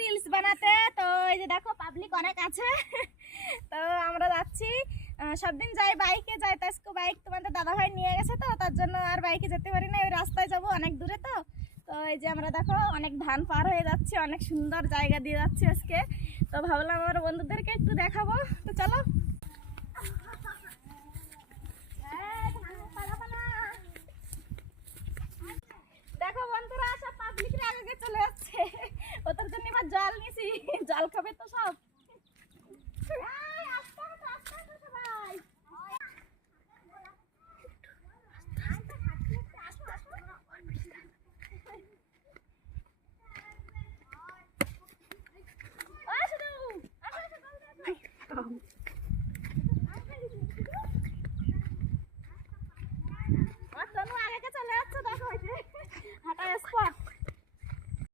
Reels বানাতে। তো এই যে দেখো পাবলিক অনেক আছে। তো আমরা যাচ্ছি, সব দিন যাই বাইকে যাই, তো আজকে বাইক তোমাদের দাদাভাই নিয়ে গেছে, তো তার জন্য আর বাইকে যেতে পারি না, ওই রাস্তায় যাবো অনেক দূরে। তো তো এই যে আমরা দেখো অনেক ধান পার হয়ে যাচ্ছি, অনেক সুন্দর জায়গা দিয়ে যাচ্ছি আজকে। তো ভাবলাম আমার বন্ধুদেরকে একটু দেখাবো, তো চলো। দেখো বন্ধুরা সব পাবলিকের আগে চলে যাচ্ছে, ওদের জন্য এবার জল নিছি, জল খাবে তো সব।